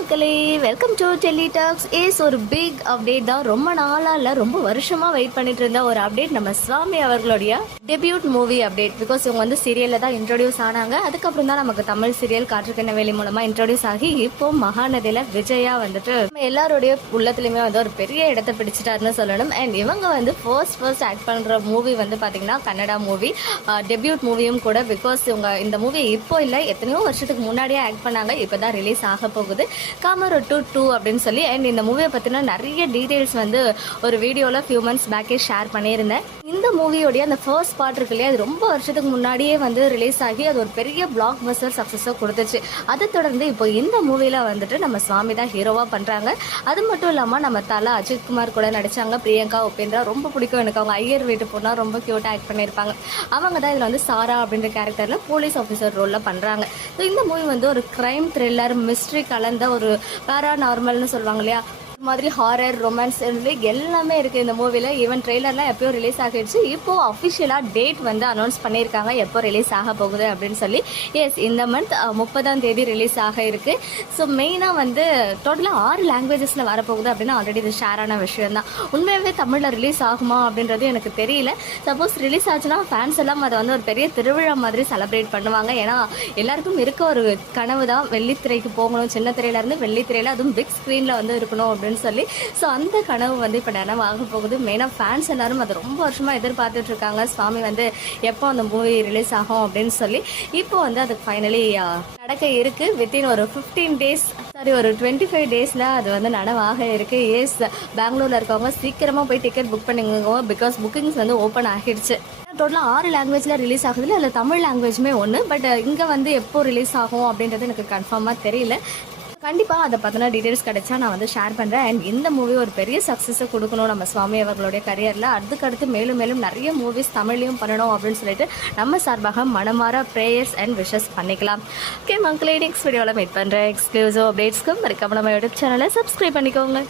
மக்களே, welcome to Delhi tax. ஒரு big update தான். ரொம்ப நாளா இல்ல, ரொம்ப வருஷமா வெயிட் பண்ணிட்டு இருந்த ஒரு அப்டேட். நம்ம சுவாமி அவர்களுடைய டெபியூட் மூவி அப்டேட். பிகாஸ் இவங்க வந்து சீரியல்ல தான் இன்ட்ரோடியூஸ் ஆனாங்க. அதுக்கப்புறம் தான் நமக்கு தமிழ் சீரியல் காற்றுக்கென்ன வேலி மூலமா இன்ட்ரோடியூஸ் ஆகி இப்போ மகாநதியில விஜயா வந்துட்டு நம்ம எல்லாருடைய உள்ளத்துலயுமே வந்து ஒரு பெரிய இடத்தை பிடிச்சிட்டாருன்னு சொல்லணும். அண்ட் இவங்க வந்து ஃபர்ஸ்ட் ஆக்ட் பண்ற மூவி வந்து பாத்தீங்கன்னா கன்னடா மூவி, டெபியூட் மூவியும் கூட. பிகாஸ் இவங்க இந்த மூவி இப்போ இல்லை, எத்தனையோ வருஷத்துக்கு முன்னாடியே ஆக்ட் பண்ணாங்க. இப்போதான் ரிலீஸ் ஆக போகுது காமரோட்டு 2 அப்படின்னு சொல்லி. அண்ட் இந்த மூவியை பற்றின நிறைய டீட்டெயில்ஸ் வந்து ஒரு வீடியோவில் ஃபியூ மந்த்ஸ் பேக்கே ஷேர் பண்ணியிருந்தேன். இந்த மூவியோடைய அந்த ஃபர்ஸ்ட் பார்ட் இருக்கு இல்லையா, அது ரொம்ப வருஷத்துக்கு முன்னாடியே வந்து ரிலீஸ் ஆகி அது ஒரு பெரிய பிளாக் பஸ்டர் சக்ஸஸாக கொடுத்துச்சு. அதை தொடர்ந்து இப்போ இந்த மூவியில் வந்துட்டு நம்ம சுவாமி தான் ஹீரோவாக பண்ணுறாங்க. அது மட்டும் இல்லாமல் நம்ம தலை அஜித்குமார் கூட நடித்தாங்க. பிரியங்கா உபேந்திரா ரொம்ப பிடிக்கும் எனக்கு. அவங்க ஐயர் வீட்டு பொண்ணா ரொம்ப க்யூட்டாக ஆக்ட் பண்ணியிருப்பாங்க. அவங்க தான் இதில் வந்து சாரா அப்படின்ற கேரக்டரில் போலீஸ் ஆஃபீஸர் ரோலில் பண்ணுறாங்க. ஸோ இந்த மூவி வந்து ஒரு க்ரைம் த்ரில்லர் மிஸ்ட்ரி கலந்த ஒரு பேராநார்மல்னு சொல்லுவாங்க இல்லையா, மாதிரி ஹாரர் ரொமான்ஸ் எல்லாமே இருக்குது இந்த மூவியில். ஈவன் ட்ரெய்லர்லாம் எப்போயோ ரிலீஸ் ஆகிடுச்சு. இப்போது அஃபிஷியலாக டேட் வந்து அனௌன்ஸ் பண்ணியிருக்காங்க எப்போ ரிலீஸ் ஆக போகுது அப்படின்னு சொல்லி. இந்த மந்த் 30ஆம் தேதி ரிலீஸ் ஆக இருக்குது. ஸோ மெயினாக வந்து டோட்டலாக 6 லாங்குவேஜஸில் வரப்போகுது அப்படின்னு ஆல்ரெடி இது ஷேரான விஷயம் தான். உண்மையாகவே தமிழில் ரிலீஸ் ஆகுமா அப்படின்றது எனக்கு தெரியல. சப்போஸ் ரிலீஸ் ஆச்சுன்னா ஃபேன்ஸ் எல்லாம் அதை வந்து ஒரு பெரிய திருவிழா மாதிரி செலிப்ரேட் பண்ணுவாங்க. ஏன்னா எல்லாருக்கும் இருக்க ஒரு கனவு தான் வெள்ளித்திரைக்கு போகணும், சின்ன திரையிலேருந்து வெள்ளித்திரையில், அதுவும் பிக் ஸ்க்ரீனில் வந்து இருக்கணும் அப்படின்னு சொல்லி. ஸோ அந்த கனவு வந்து இப்போ நனவாக போகுது. மெயினாக ஃபேன்ஸ் எல்லாரும் அதை ரொம்ப வருஷமாக எதிர்பார்த்துட்டு இருக்காங்க. சுவாமி வந்து எப்போ அந்த மூவி ரிலீஸ் ஆகும் அப்படின்னு சொல்லி. இப்போ வந்து அதுக்கு ஃபைனலி நடக்க இருக்கு. வித்தின் ஒரு 15 டேஸ், ஒரு 25 டேஸில் அது வந்து நடவாக இருக்குது. பெங்களூரில் இருக்கவங்க சீக்கிரமாக போய் டிக்கெட் புக் பண்ணிக்கோங்க. பிகாஸ் புக்கிங்ஸ் வந்து ஓப்பன் ஆகிடுச்சு. டோட்டலாக 6 லாங்குவேஜில் ரிலீஸ் ஆகுதுல, அதில் தமிழ் லாங்குவேஜுமே ஒன்று. பட் இங்கே வந்து எப்போ ரிலீஸ் ஆகும் அப்படின்றது எனக்கு கன்ஃபார்மாக தெரியல. கண்டிப்பாக அதை பற்றின டீட்டெயில்ஸ் கிடைச்சா நான் வந்து ஷேர் பண்ணுறேன். அண்ட் இந்த மூவி ஒரு பெரிய சக்ஸஸை கொடுக்கணும் நம்ம சுவாமி அவர்களுடைய கரியரில். அதுக்கடுத்து மேலும் மேலும் நிறைய மூவிஸ் தமிழ்லையும் பண்ணணும் அப்படின்னு சொல்லிட்டு நம்ம சார்பாக மனமார ப்ரேயர்ஸ் அண்ட் விஷஸ் பண்ணிக்கலாம். ஓகே மக்களே, நெக்ஸ்ட் வீடியோவில் மீட் பண்ணுறேன். எக்ஸ்க்ளூசிவ் அப்டேட்ஸ்க்கு மறக்காம நம்ம யூடியூப் சேனலை சப்ஸ்கிரைப் பண்ணிக்கோங்க.